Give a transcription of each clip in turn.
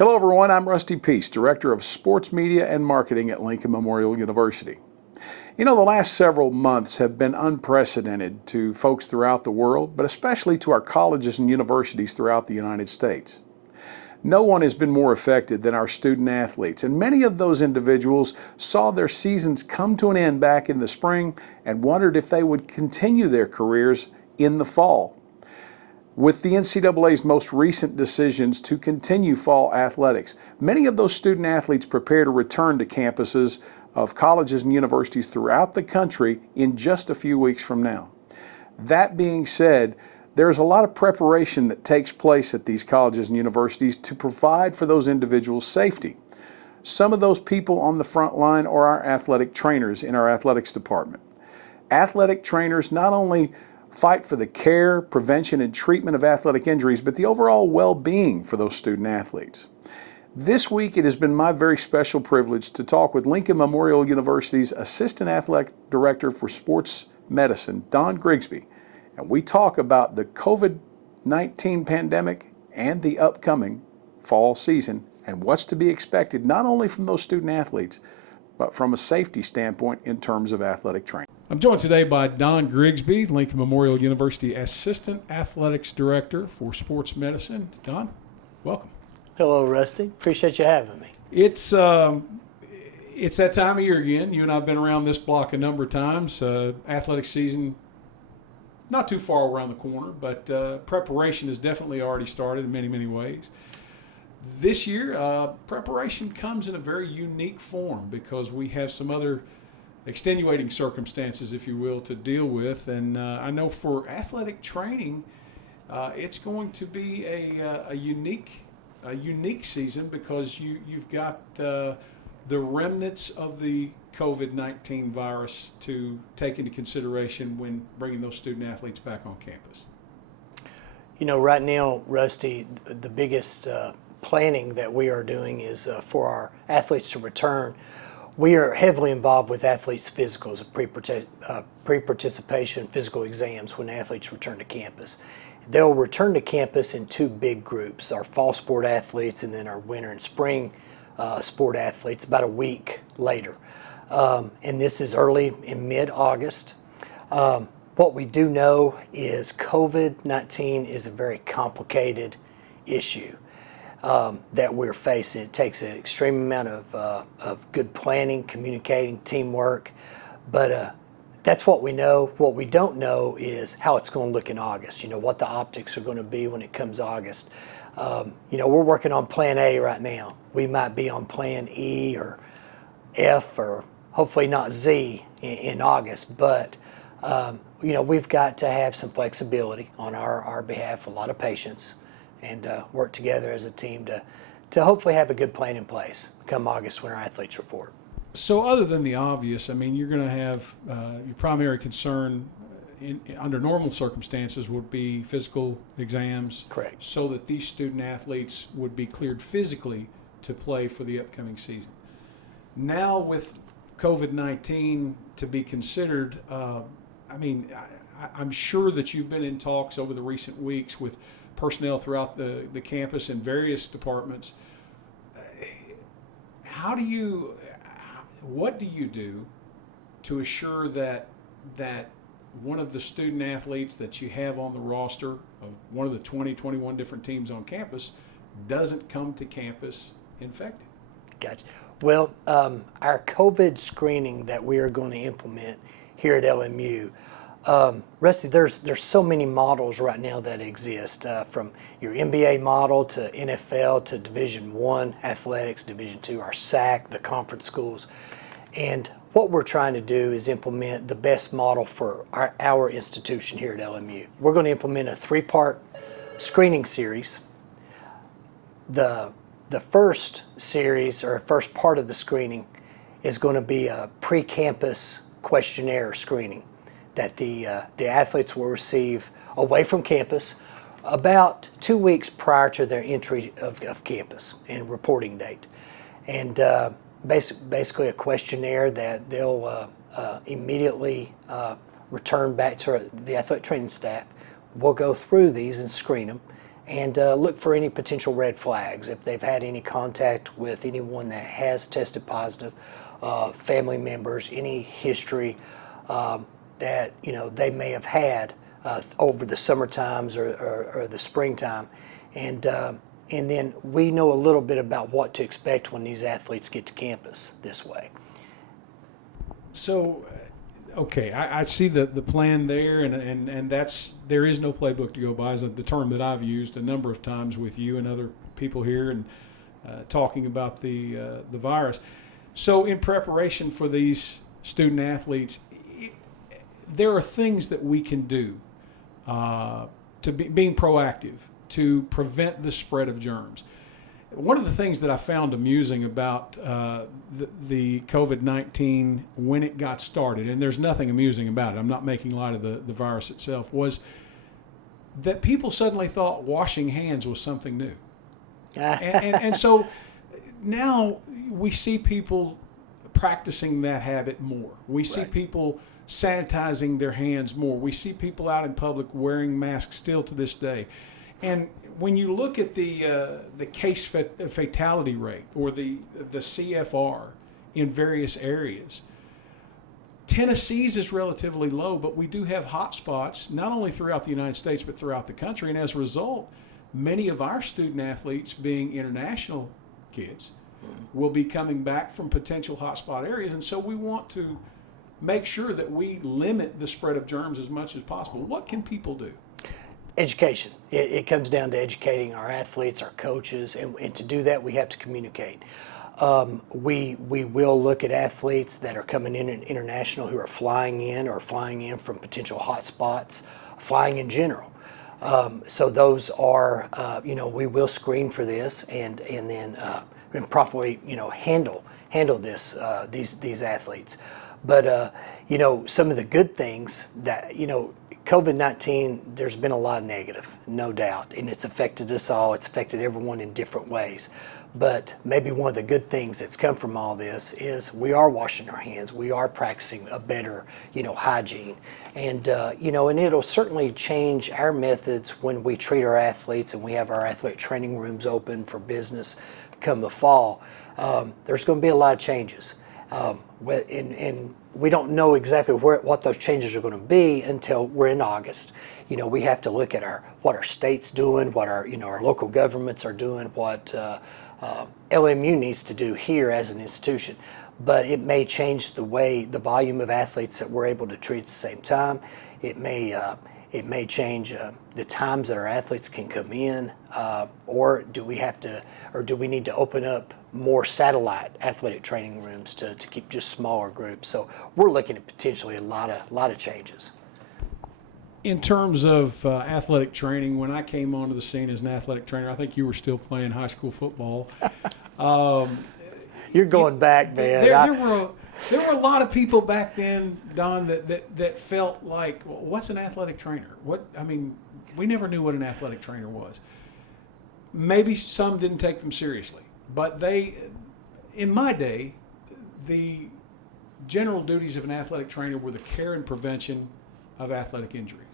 Hello everyone, I'm Rusty Peace, Director of Sports Media and Marketing at Lincoln Memorial University. You know, the last several months have been unprecedented to folks throughout the world, but especially to our colleges and universities throughout the United States. No one has been more affected than our student athletes, and many of those individuals saw their seasons come to an end back in the spring and wondered if they would continue their careers in the fall. With the NCAA's most recent decisions to continue fall athletics, many of those student athletes prepare to return to campuses of colleges and universities throughout the country in just a few weeks from now. That being said, there's a lot of preparation that takes place at these colleges and universities to provide for those individuals' safety. Some of those people on the front line are our athletic trainers in our athletics department. Athletic trainers not only fight for the care, prevention, and treatment of athletic injuries, but the overall well-being for those student athletes. This week, it has been my very special privilege to talk with Lincoln Memorial University's Assistant Athletic Director for Sports Medicine, Donald Grigsby, and we talk about the COVID-19 pandemic and the upcoming fall season and what's to be expected not only from those student athletes, but from a safety standpoint in terms of athletic training. I'm joined today by Don Grigsby, Lincoln Memorial University Assistant Athletics Director for Sports Medicine. Don, welcome. Hello, Rusty. Appreciate you having me. It's that time of year again. You and I have been around this block a number of times. Athletic season not too far around the corner, but preparation has definitely already started in many, many ways. This year, preparation comes in a very unique form because we have some other extenuating circumstances, if you will, to deal with. And I know for athletic training, it's going to be a unique season because you've got the remnants of the COVID-19 virus to take into consideration when bringing those student athletes back on campus. You know, right now, Rusty, the biggest planning that we are doing is for our athletes to return. We are heavily involved with athletes' physicals, pre-participation physical exams when athletes return to campus. They'll return to campus in two big groups, our fall sport athletes and then our winter and spring sport athletes about a week later. And this is early in mid-August. What we do know is COVID-19 is a very complicated issue that we're facing. It takes an extreme amount of good planning, communicating, teamwork, but that's what we know. What we don't know is how it's going to look in August, you know, what the optics are going to be when it comes August. You know, we're working on Plan A right now. We might be on Plan E or F or hopefully not Z in August, but you know, we've got to have some flexibility on our behalf, a lot of patience, and work together as a team to hopefully have a good plan in place come August when our athletes report. So other than the obvious, I mean, you're going to have your primary concern under normal circumstances would be physical exams. Correct. So that these student athletes would be cleared physically to play for the upcoming season. Now with COVID-19 to be considered, I mean, I'm sure that you've been in talks over the recent weeks with personnel throughout the campus and various departments. What do you do to assure that one of the student athletes that you have on the roster of one of the 21 different teams on campus doesn't come to campus infected? Gotcha. Well, our COVID screening that we are going to implement here at LMU, Rusty, there's so many models right now that exist, from your NBA model to NFL to Division I athletics, Division II, our SAC, the conference schools. And what we're trying to do is implement the best model for our institution here at LMU. We're going to implement a 3-part screening series. The first series, or first part of the screening, is going to be a pre-campus questionnaire screening that the athletes will receive away from campus about 2 weeks prior to their entry of campus and reporting date. And basically a questionnaire that they'll immediately return back to the athletic training staff. We'll go through these and screen them, and look for any potential red flags. If they've had any contact with anyone that has tested positive, family members, any history that they may have had over the summer times or the springtime, and then we know a little bit about what to expect when these athletes get to campus this way. So, okay, I see the plan there, and there is no playbook to go by, is the term that I've used a number of times with you and other people here, and talking about the virus. So, in preparation for these student athletes, there are things that we can do to being proactive to prevent the spread of germs. One of the things that I found amusing about the COVID-19 when it got started, and there's nothing amusing about it, I'm not making light of the virus itself, was that people suddenly thought washing hands was something new. and so now we see people practicing that habit more. We see people sanitizing their hands more. We see people out in public wearing masks still to this day. And when you look at the case fatality rate or the CFR in various areas, Tennessee's is relatively low, but we do have hot spots not only throughout the United States but throughout the country. And as a result, many of our student athletes, being international kids, will be coming back from potential hotspot areas. And so we want to make sure that we limit the spread of germs as much as possible. What can people do? Education. It comes down to educating our athletes, our coaches, and to do that we have to communicate. We will look at athletes that are coming in international who are flying in or flying in from potential hot spots, flying in general. So those are, we will screen for this and then properly, handle these athletes. But some of the good things that COVID-19, there's been a lot of negative, no doubt, and it's affected us all. It's affected everyone in different ways. But maybe one of the good things that's come from all this is we are washing our hands. We are practicing a better, hygiene. And, and it'll certainly change our methods when we treat our athletes and we have our athletic training rooms open for business come the fall. There's going to be a lot of changes. And we don't know exactly what those changes are going to be until we're in August. We have to look at what our state's doing, what our local governments are doing, what LMU needs to do here as an institution. But it may change the volume of athletes that we're able to treat at the same time. It may change the times that our athletes can come in, or do we need to open up more satellite athletic training rooms to keep just smaller groups? So we're looking at potentially a lot of changes. In terms of athletic training, when I came onto the scene as an athletic trainer, I think you were still playing high school football. You're going back, man. There were a lot of people back then, Don, that felt like, well, what's an athletic trainer? We never knew what an athletic trainer was. Maybe some didn't take them seriously. But in my day, the general duties of an athletic trainer were the care and prevention of athletic injuries.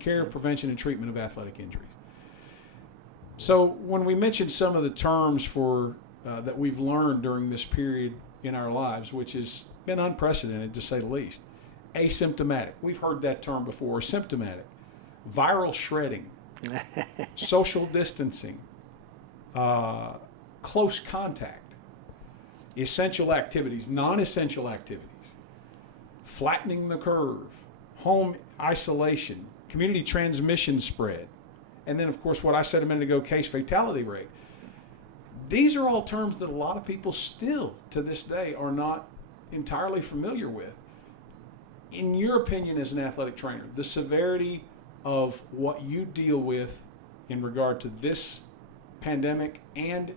Care, prevention, and treatment of athletic injuries. So when we mentioned some of the terms that we've learned during this period in our lives, which has been unprecedented to say the least, asymptomatic, we've heard that term before, symptomatic, viral shredding, social distancing, close contact, essential activities, non-essential activities, flattening the curve, home isolation, community transmission spread, and then, of course, what I said a minute ago, case fatality rate. These are all terms that a lot of people still, to this day, are not entirely familiar with. In your opinion as an athletic trainer, the severity of what you deal with in regard to this pandemic and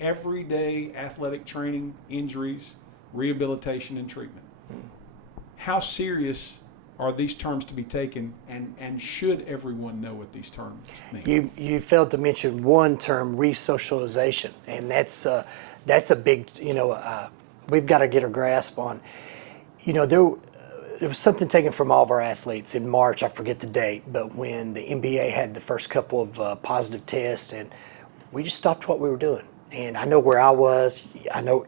everyday athletic training, injuries, rehabilitation, and treatment. How serious are these terms to be taken, and should everyone know what these terms mean? You failed to mention one term, resocialization, and that's a big, we've got to get a grasp on. it was something taken from all of our athletes in March. I forget the date, but when the NBA had the first couple of positive tests, and we just stopped what we were doing. And I know where I was, I know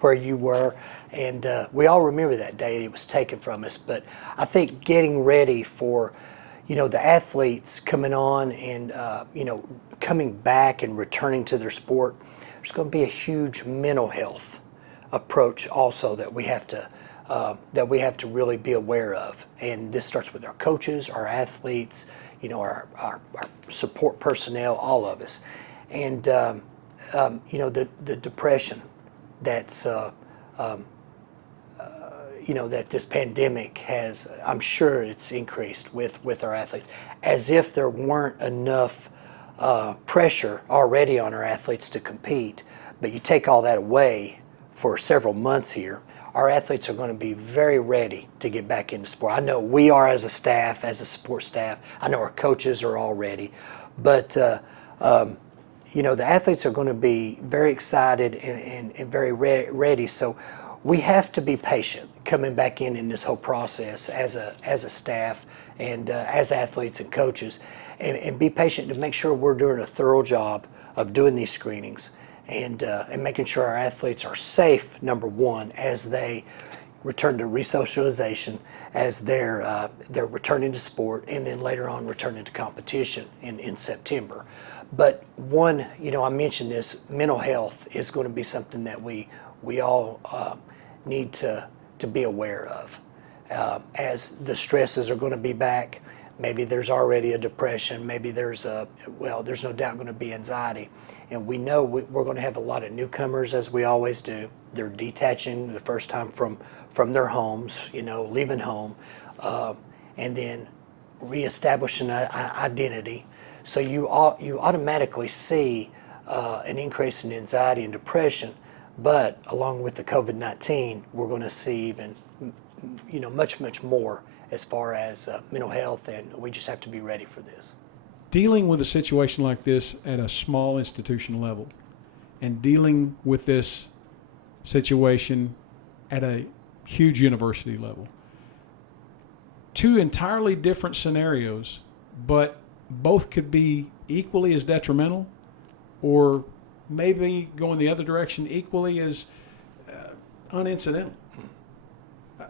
where you were, and we all remember that day it was taken from us. But I think getting ready for, the athletes coming on and, coming back and returning to their sport, there's going to be a huge mental health approach also that we have to really be aware of. And this starts with our coaches, our athletes, our support personnel, all of us. And the depression that's that this pandemic has, I'm sure it's increased with our athletes, as if there weren't enough pressure already on our athletes to compete. But you take all that away for several months here, our athletes are going to be very ready to get back into sport. I know we are as a staff, as a support staff. I know our coaches are all ready. But, the athletes are going to be very excited and very ready. So we have to be patient coming back in this whole process as a staff and as athletes and coaches, and be patient to make sure we're doing a thorough job of doing these screenings and making sure our athletes are safe, number one, as they return to resocialization, as they're returning to sport, and then later on returning to competition in September. But one, I mentioned this, mental health is going to be something that we all need to be aware of. As the stresses are going to be back, maybe there's already a depression, maybe there's no doubt going to be anxiety. And we know we're going to have a lot of newcomers, as we always do. They're detaching the first time from their homes, leaving home, and then reestablishing an identity. So you automatically see an increase in anxiety and depression, but along with the COVID-19, we're going to see even, much more as far as mental health, and we just have to be ready for this. Dealing with a situation like this at a small institution level and dealing with this situation at a huge university level, two entirely different scenarios, but both could be equally as detrimental, or maybe going the other direction equally as unincidental.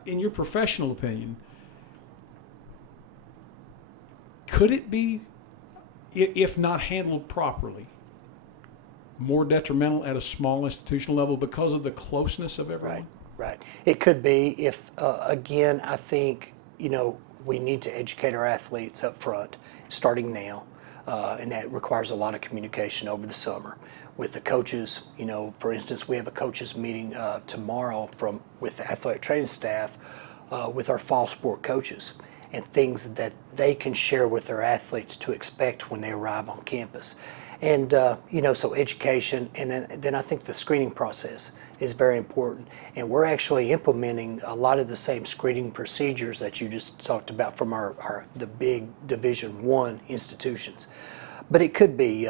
In your professional opinion, could it be, if not handled properly, more detrimental at a small institutional level because of the closeness of everyone? Right. It could be if, again, I think, we need to educate our athletes up front, starting now, and that requires a lot of communication over the summer with the coaches. For instance, we have a coaches meeting tomorrow with the athletic training staff with our fall sport coaches, and things that they can share with their athletes to expect when they arrive on campus. And, so education, and then I think the screening process is very important. And we're actually implementing a lot of the same screening procedures that you just talked about from the big Division I institutions. But it could be,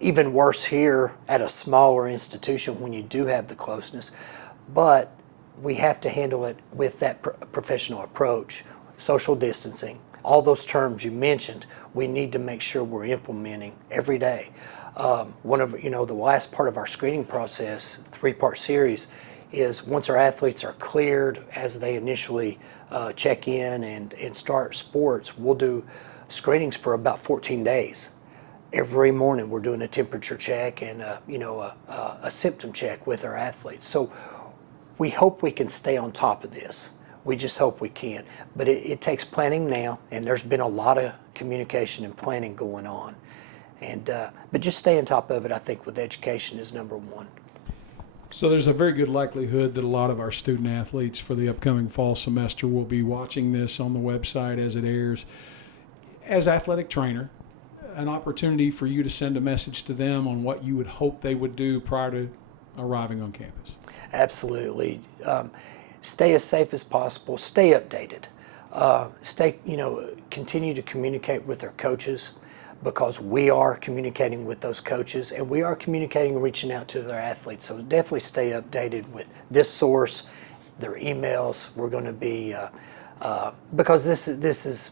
even worse here at a smaller institution when you do have the closeness. But we have to handle it with that professional approach, social distancing, all those terms you mentioned. We need to make sure we're implementing every day. One of the last part of our screening process, 3-part series, is once our athletes are cleared as they initially check in and start sports, we'll do screenings for about 14 days. Every morning we're doing a temperature check and a symptom check with our athletes. So we hope we can stay on top of this. We just hope we can. But it takes planning now, and there's been a lot of communication and planning going on. And but just stay on top of it, I think, with education is number one. So there's a very good likelihood that a lot of our student athletes for the upcoming fall semester will be watching this on the website as it airs. As athletic trainer, an opportunity for you to send a message to them on what you would hope they would do prior to arriving on campus. Absolutely. Stay as safe as possible. Stay updated. Continue to communicate with their coaches, because we are communicating with those coaches, and we are communicating and reaching out to their athletes. So definitely stay updated with this source their emails. We're going to be because this is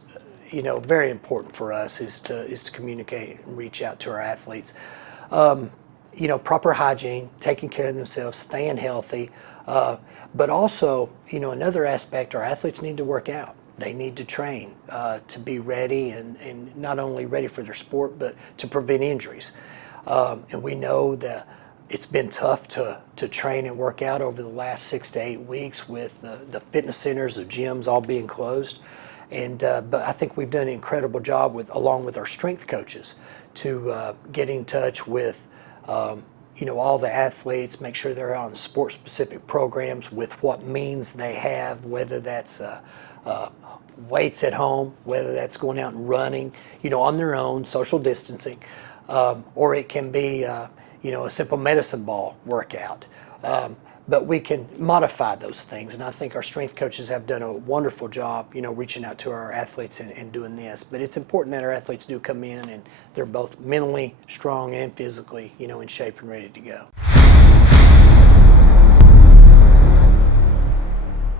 very important for us is to communicate and reach out to our athletes. Proper hygiene, taking care of themselves, staying healthy, but also another aspect, our athletes need to work out. They need to train to be ready and not only ready for their sport, but to prevent injuries. And we know that it's been tough to train and work out over the last 6 to 8 weeks with the fitness centers, the gyms all being closed. And but I think we've done an incredible job along with our strength coaches to get in touch with all the athletes, make sure they're on sport-specific programs with what means they have, whether that's weights at home, whether that's going out and running, on their own, social distancing, or it can be, a simple medicine ball workout. But we can modify those things, and I think our strength coaches have done a wonderful job, reaching out to our athletes and doing this. But it's important that our athletes do come in and they're both mentally strong and physically, in shape and ready to go.